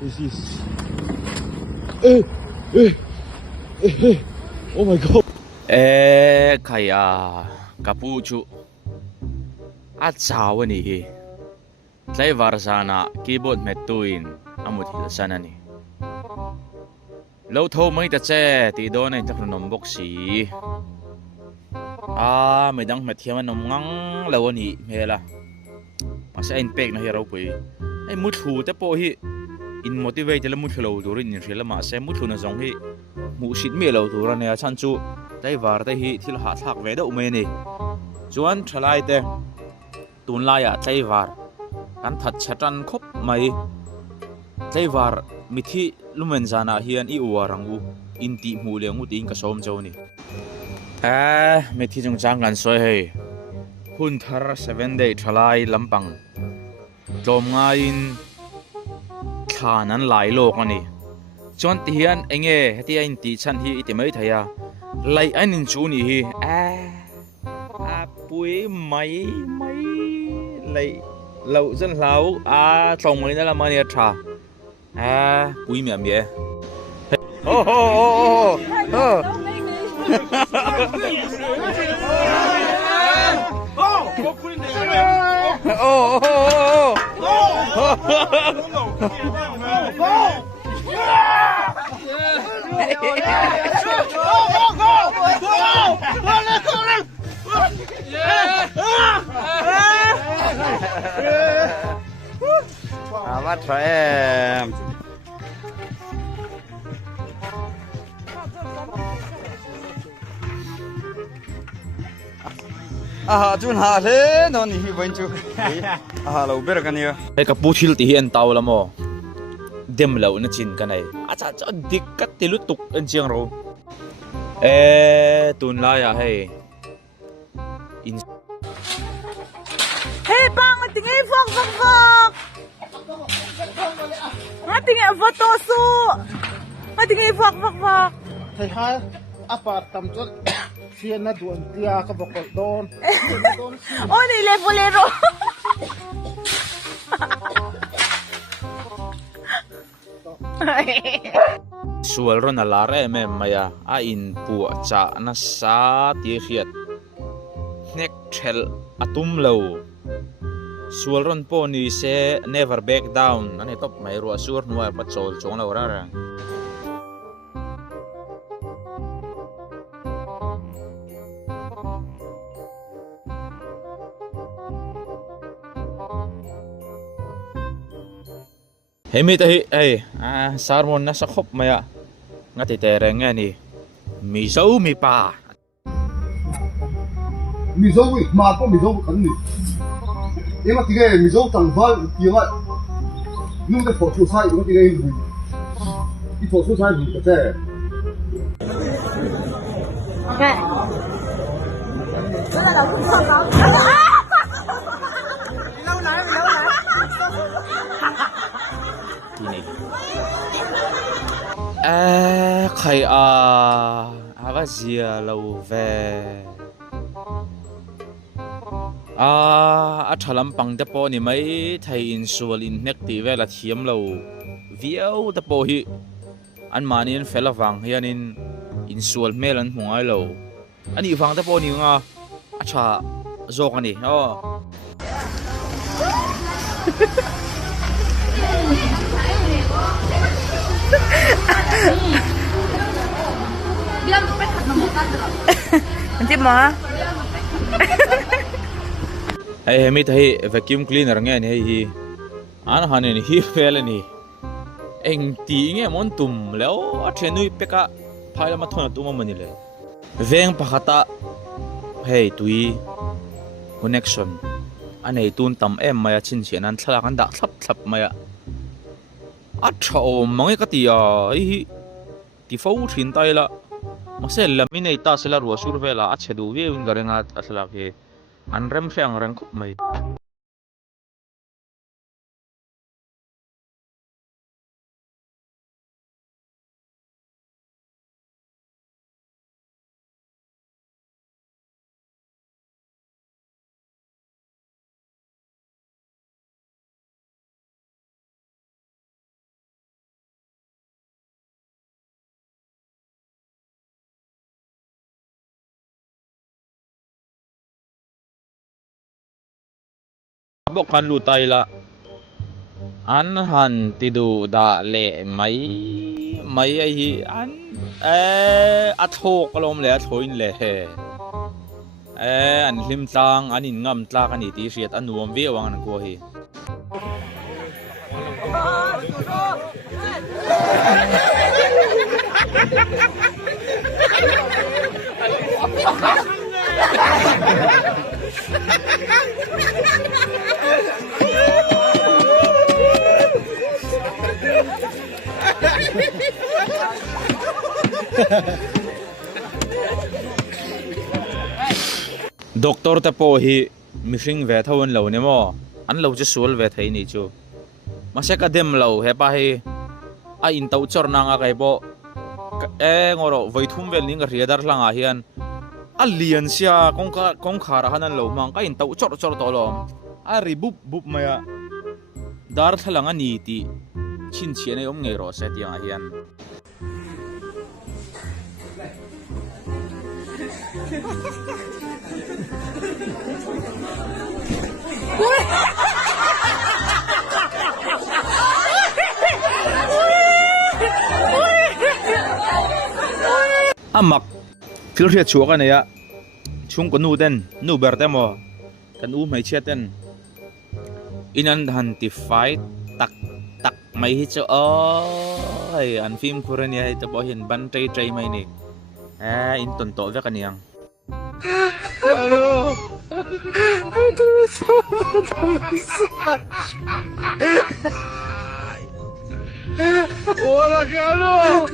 This is. Eh, eh, eh. Oh my god. Kaya kapuchu. At sawa ni hi. Tlay sana keyboard metuin amut hil sana ni. Lâu thâu mấy ta che thì đó này chắc là nằm bốc xì mấy đăng mệt thiam nằm ngang lâu anh mẹ là mà sẽ anh pek nó hiểu rồi anh mút thu te po hi in motivate là mút lâu rồi in rồi là mà sẽ mút thu nó giống hi mũ xịt mẹ lâu rồi này chăn chu tay var tay hi thì là hạ thạc về đâu mẹ nè chuan trở lại te tuần lai à tay var anh thật chặt ăn khóc mày tay var mi thi lumen zana hian I uarangu in ti mu lengu ting ka som chaw ni mi thi jong chang kan soi hei hun thar 7 day thalai lampang tlom nga in than an lai lok ani chon ti hian enge heti in ti chan hi iti mai thaya lai an in chu ni hi pui mai lai lâu dân lâu trồng mấy đó là mấy trà quý miệng miệng bắt trẻ em chun hạ thế nó nhỉ bên chú lâu biết cái này cái cặp bút thì hiện tàu lắm mò đêm lâu nó chín cái này chả cho đi cắt thì lúc tục anh chiang rồi tuần lai à hay Hey bang, tingin fok. Tingin photo su. Tingin fok. Thầy hai apa tam chốt phiền na duan tia ka bokol don. Oh ni levolero. sual ron alare me maya in pu cha na sa ti khiat nek thel atum lo sual ron po ni se never back down ani top mai ro sur nuai pa chol chong lo ra hemi tahi sarmon na sa khop maya ngati tereng ni mi zo mi pa Mi dâu ấy mà có mi dâu cắn nhỉ? Em mà cái mi dâu tặng vai tiếng ạ. Nhưng cái phổ số sai nó cái phổ số sai gì cái thế? Okay. Bây giờ là cũng không có. Lâu lại. Ini khai aga zia lâu về thalam pang te po ni mai thai in sual in nek ti vela thiam lo viau te po hi an manin felawang hianin in sual mel an hungai lo ani wang te po ni nga acha zok ani Nanti ma. Hey mi thai vacuum cleaner nge ni hi an hanin hi fel ni eng ti nge mon tum leo a thenui peka phaila ma thona tuma mani le veng pakhata hey tui connection anei tun tam em maya chin chian an thlak an da thlap maya a tho mangai ka ti hi ti fo thin tai la masel laminei ta sela ru sur vela a chedu ve un garenga athlak he an rem feng reng khop mai bok kan lu tai la an han ti du da le mai ai hi an a thok lom le a thoin le an hlim tlang an in ngam tlak ani ti riat anuam ve wang an ko hi Doktor ta po hi mishing ve thawon lo ne mo an lo che sul ve thai ni chu ma se ka dem lo he pa hi a in tau chor na nga kai bo ngoro voi thum vel ning ria dar langa hian a lian sia kong khara hanan lo mang ka in tau chor to lom a ri bup maya dar thalanga ni ti chin chian ai om ngei ro se tiang hian amak fil ria chuak ania chung ko nu den nu ber te mo kan u mai che ten inan han ti fight tak mai hi cho oi an phim kurania hi to bo hin ban trai mai ni in ton to ve kaniang Hola, Carlos.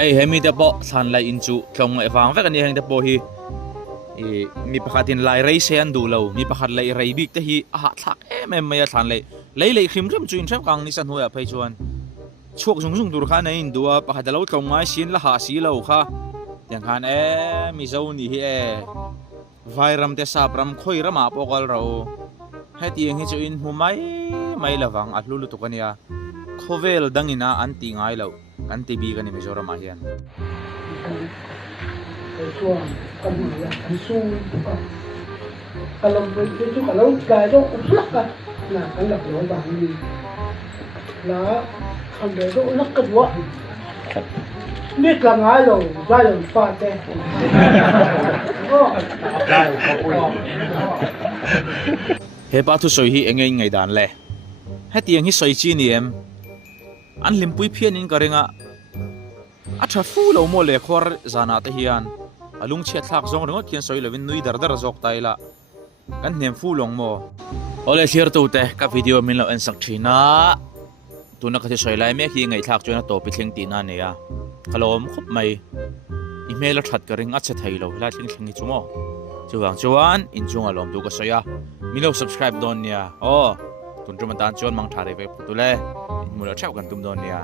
Hey, hemi te po san lai inchu thong e wang ve kan heng te po hi mi pakhatin lai rei se an du lo mi pakhat lai rei bik te hi a thak em mai than lai khrim rem chuin threp kang ni san huya phai chuan chok jung dur kha nei in duwa pakhat lo thong ngai sin la ha si lo kha tiang khan mi zo ni hi vairam te sapram khoi rama pokal ro heti hi chu in hu mai lawang a hlulu to kania khovel dangina an ti ngai lo kan ti bi kan ni Mizoram ma hian chuông con người ăn su cái lồng với cái chú cả lâu cái đó cũng lắc cả là cái lồng nó bằng gì là không để nó lắc cái quá biết là ngái rồi ra rồi pha thế he pa thu soi hi engei ngai dan le he tiang hi soi chi ni em an limpui phian in karenga a tha fu lo mo le khor zana te hian alung che thak zong ringot kian soi lovin nui dar zok taila kan hnem fu long mo ole share tu te ka video min lo en sak thina tuna ka soi lai me hi ngai thak chona to pi thleng ti na ne ya kalom khop mai email a that ka ring a che thai lo la thleng chumo chuan in chung alom tu ka soya mi lo subscribe don nia tun trum tan chon mang thare ve putule mula chau kan tum don nia